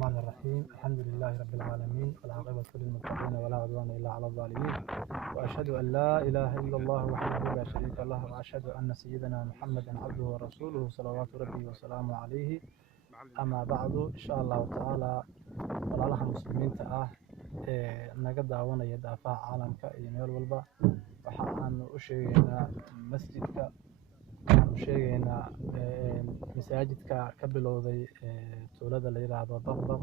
الرحمن الرحيم. الحمد لله رب العالمين والعاقبة للمتقين ولا عدوان إلا على الظالمين، وأشهد أن لا إله إلا الله وحده لا شريك له، وأشهد أن سيدنا محمدا عبده ورسوله صلوات ربي وسلامه عليه. أما بعد إن شاء الله تعالى walaalaha muslimiinta ah naga daawanaya daafaha caalamka iyo meel walba, waxa aan u sheegaynaa masjidka, waxaan u sheegaynaa masaajidka ka bilowday tuulada la yiraahdo Daqdaq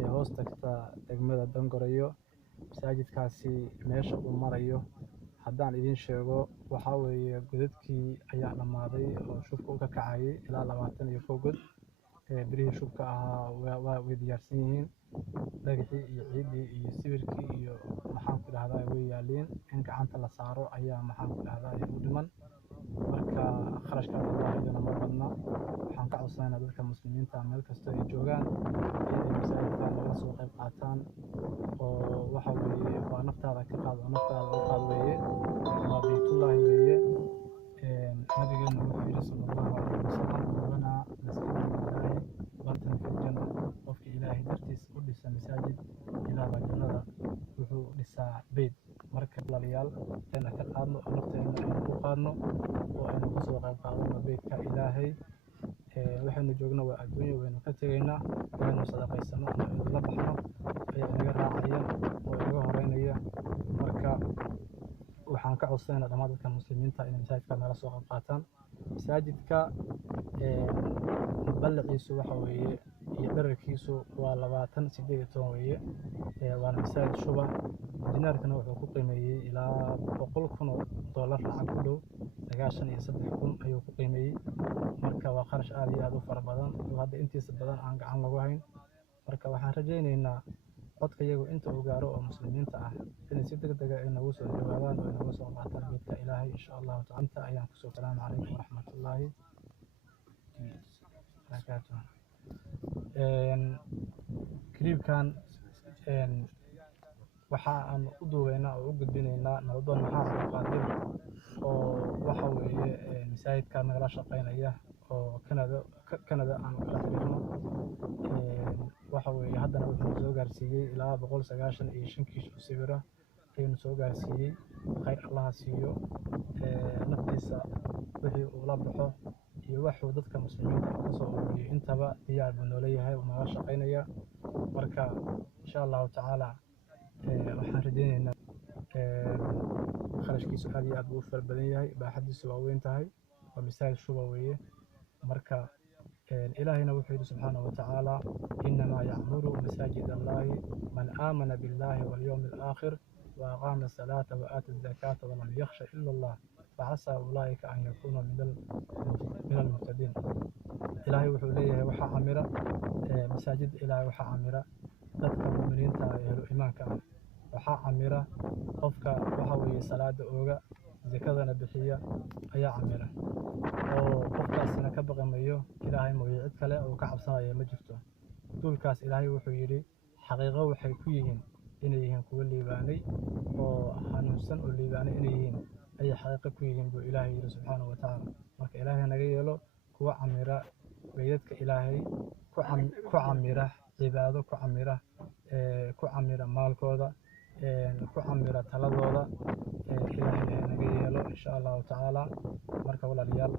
ee hoos tagta degmada Dangorayo. masaajidkaasi meesha uu marayo haddaan idin sheego waxa weeye godadkii ayaa dhammaaday oo shubka u ka kacayay ilaa 21 god. birihii shubka ahaa way diyaarsan yihiin, dhagaxii iyo ciidii iyo sibirkii iyo maxaan ku dhahdaa way yaaliin, in gacanta la saaro ayaa maxaan ku dhahdaa u dhiman. marka kharashka iyadana ma badna. waxaan ka codsanaynaa dadka muslimiinta meel kasta ay joogaan inay masaajidka naga soo qayb qaataan, oo waxa weeye waa naftaada ka qaad oo naftaada u qaad weeye, waa baytullaahi weeye. nabigeena wuxuu yidhi sallallahu alayhi wasallam, banaa masjidan lillaahi batan fi ljanna. qofkii ilaahay dartiis u dhisa masaajid, ilaah baa jannada wuxuu dhisaa beyt. marka walaalayaal ayna ka qaadno oo nafteena aynu u qaadno oo aynu ka soo qayb qaadano beytka ilaahay. waxaynu joogno waa adduunya, waynu ka tegaynaa. waynu sadaqaysano ama aynu la baxno ayaa inaga raacaya oo inaga horeynaya. marka waxaan ka codsanaynaa dhammaan dadka muslimiinta inay masaajidka nala soo qayb qaataan. masaajidka ballaciisu waxa weeye iyo dhererkiisu waa 28 weeye, waana masaajid shuba. dinaarkana wuxuu ku qiimeeyey ilaa $100,000 lacag ku dhow 93,000 ayuu ku qiimeeyey. marka waa kharash aad iyo aad u fara badan oo hadda intiisa badan aan gacan lagu hayn. marka waxaan rajaynaynaa codka iyagu inta uu gaaro oo muslimiinta ah inay si degdeg ah inagu soo dhawaadaan oo inagu soo qaataan beydka ilaahay insha allahu tacaala. ayaan kusoo salaamu calaykum waraxmatullaahi wabarakaatuh. kiliibkan waxa aan u duubaynaa oo u gudbinaynaa nabdoon maxamed Abdulqaadir oo waxa weeye masaajidka nagala shaqaynaya oo Canada aan kala xiriirno. waxa weeye haddana wuxuu soo gaarsiiyey ilaa 195 kiish oo sawira ayuu soo gaarsiiyey. khayr allaha siiyo, naftiisa wixii uu la baxo iyo wuxuu dadka muslimiinta ka soo ururiyay intaba diyaar buu noo leeyahay, uu naga shaqaynaya. marka insha allahu tacaala waxaan rajaynaynaa kharashkiisu aad iyo aad buu u fara badan yahay, baaxadiisu waa weyn tahay, waa masaajid shuba weeye. marka ilaahayna wuxuu yidhi subxaanahu wa tacaala, innamaa yacmuru masaajid allahi man aamana billahi walyawmi alaakhir wa aqaama asalaata wa aata azakaata walam yakhsha ila allah facasaa ulaa'ika an yakuunuu min almuhtadiin. ilaahay wuxuu leeyahay waxaa camira masaajid ilaahay, waxaa camira dadka mu'miniinta ah ee ahlu iimaanka ah, waxaa camira qofka waxa weeye salaada ooga, zakadana bixiya ayaa camira, oo qofkaasina ka baqamayo ilaahay mooye cid kale oo ka cabsanaya ma jirto. duulkaas ilaahay wuxuu yidhi xaqiiqo waxay ku yihiin inay yihiin kuwa liibaanay oo hanuunsan oo liibaanay inay yihiin ayay xaqiiqo ku yihiin buu ilaahay yidhi subxaanahu wa tacaala. marka ilaahay naga yeelo kuwa camira beydadka ilaahay, ku camira cibaado, ku camira maalkooda, ku camira taladooda. ilaahay naga yeelo insha allahu tacaala. marka walaalayaal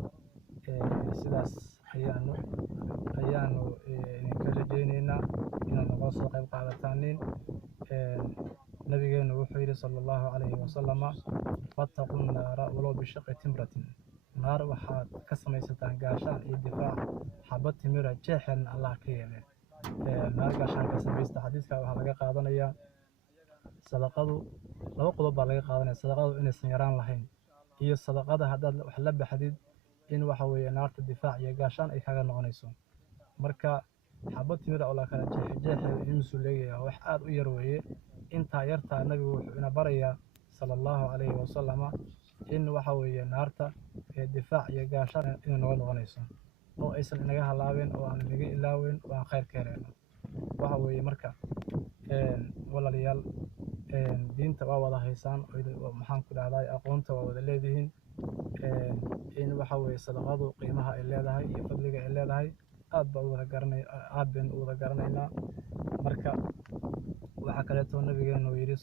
sidaas ayaanu idinka rajaynaynaa inaad naga soo qayb qaadataan. nabigeenu wuxuu yidhi sallallahu alayhi wasalama, fattaqu naara walow bishaqi timratin. naar waxaad ka samaysataan gaashaan iyo difaac xabad timira jeexeedna allah ka yeele. naar gaashaan ka samaysta. xadiiska waxaa laga qaadanayaa sadaqadu 2 qodob baa laga qaadanaya. sadaqadu inaysan yaraan lahayn, iyo sadaqada haddaad wax la baxdid in waxa weeye naarta difaac iyo gaashaan ay kaga noqonayso. marka xabad timira oo la kala jeexeedo inuu leeyahay wax aad u yar weeye. intaa yartaa nabigu wuxuu ina barayaa sallallahu alayhi wasallam in waxa weeye naarta difaac iyo gaashaan inay noga noqonayso, oo aysan inaga halaabeen, oo aan inaga ilaaween, oo aan khayr ka helayno. waxa weeye marka walaalayaal diinta waa wada haysaan, maxaan ku dhahdaa aqoonta waa wada leedihiin. in waxa weeye sadaqadu qiimaha ay leedahay iyo fadliga ay leedahay aad baan u wada garanaynaa marka waxa kaleeto nabigeenu yidhi